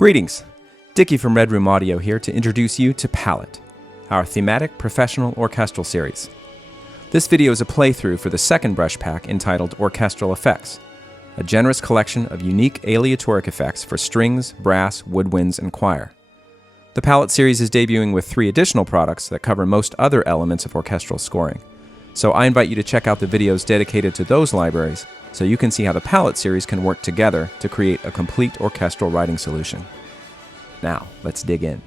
Greetings! Dickie from Red Room Audio here to introduce you to Palette, our thematic professional orchestral series. This video is a playthrough for the second brush pack entitled Orchestral Effects, a generous collection of unique aleatoric effects for strings, brass, woodwinds, and choir. The Palette series is debuting with 3 additional products that cover most other elements of orchestral scoring, so I invite you to check out the videos dedicated to those libraries so you can see how the Palette series can work together to create a complete orchestral writing solution. Now, let's dig in.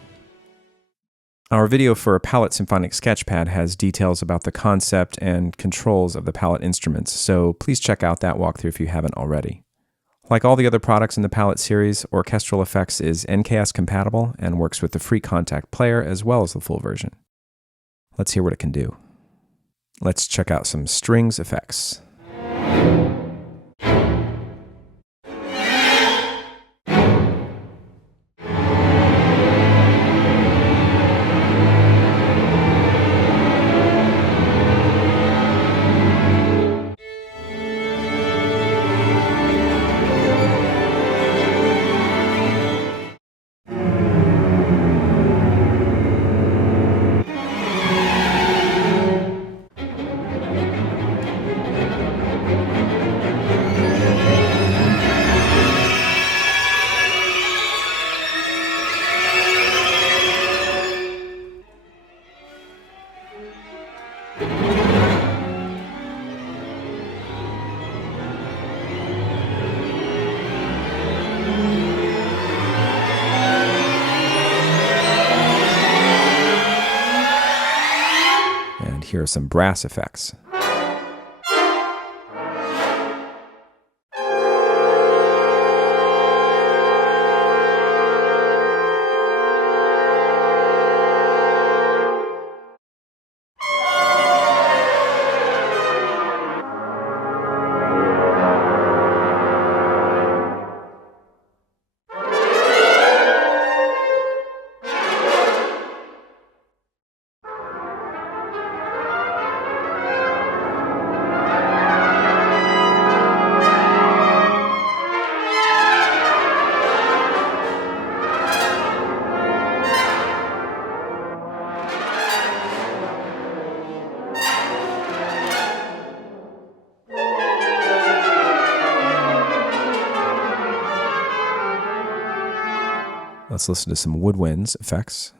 Our video for Palette Symphonic Sketchpad has details about the concept and controls of the Palette instruments, so please check out that walkthrough if you haven't already. Like all the other products in the Palette series, Orchestral Effects is NKS compatible and works with the free Kontakt Player as well as the full version. Let's hear what it can do. Let's check out some strings effects. And here are some brass effects. Let's listen to some woodwinds effects.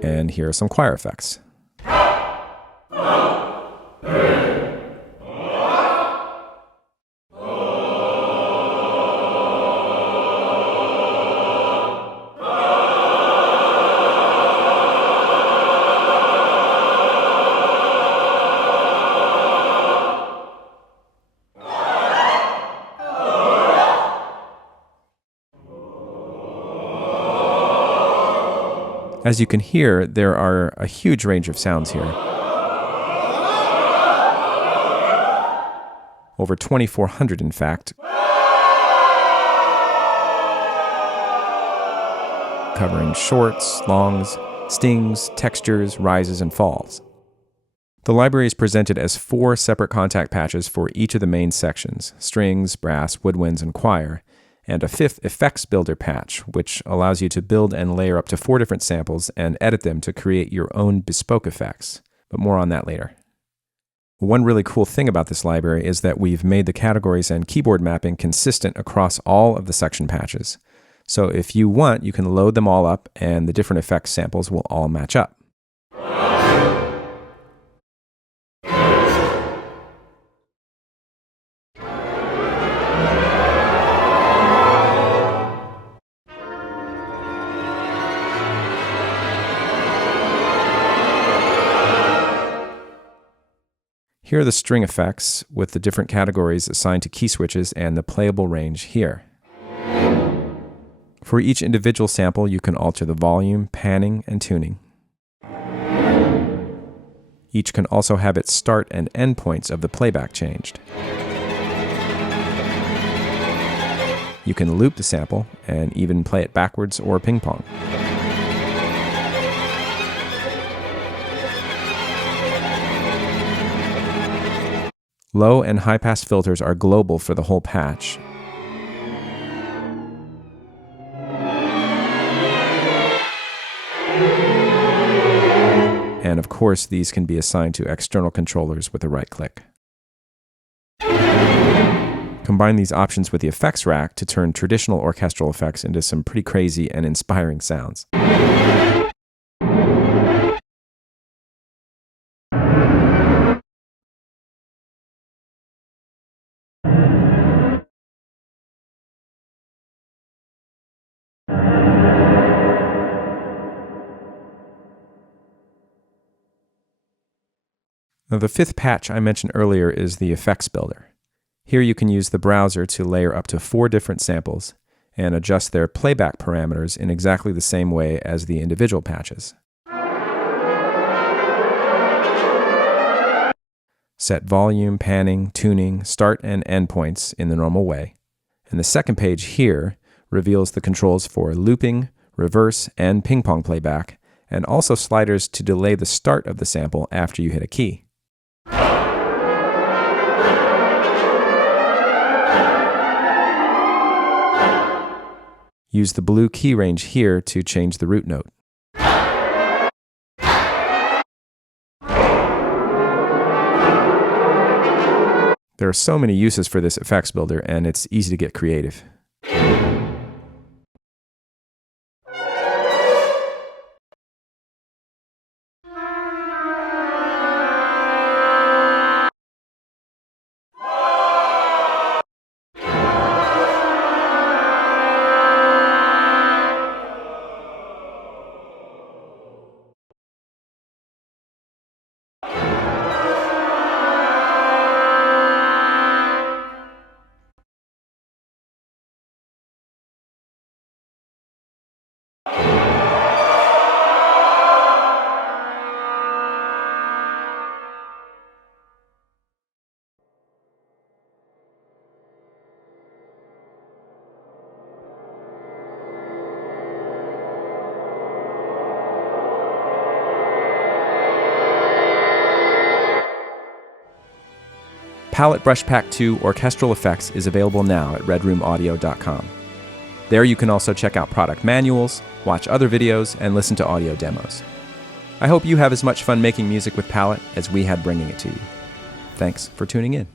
And here are some choir effects. As you can hear, there are a huge range of sounds here. Over 2,400 in fact. Covering shorts, longs, stings, textures, rises, and falls. The library is presented as 4 separate Kontakt patches for each of the main sections: strings, brass, woodwinds, and choir, and a 5th effects builder patch, which allows you to build and layer up to 4 different samples and edit them to create your own bespoke effects. But more on that later. One really cool thing about this library is that we've made the categories and keyboard mapping consistent across all of the section patches. So if you want, you can load them all up and the different effects samples will all match up. Here are the string effects with the different categories assigned to key switches and the playable range here. For each individual sample, you can alter the volume, panning, and tuning. Each can also have its start and end points of the playback changed. You can loop the sample and even play it backwards or ping pong. Low and high pass filters are global for the whole patch. And of course, these can be assigned to external controllers with a right click. Combine these options with the effects rack to turn traditional orchestral effects into some pretty crazy and inspiring sounds. Now, the fifth patch I mentioned earlier is the Effects Builder. Here you can use the browser to layer up to 4 different samples and adjust their playback parameters in exactly the same way as the individual patches. Set volume, panning, tuning, start and end points in the normal way. And the second page here reveals the controls for looping, reverse, and ping pong playback, and also sliders to delay the start of the sample after you hit a key. Use the blue key range here to change the root note. There are so many uses for this effects builder, and it's easy to get creative. Palette Brush Pack 2 Orchestral Effects is available now at redroomaudio.com. There you can also check out product manuals, watch other videos, and listen to audio demos. I hope you have as much fun making music with Palette as we had bringing it to you. Thanks for tuning in.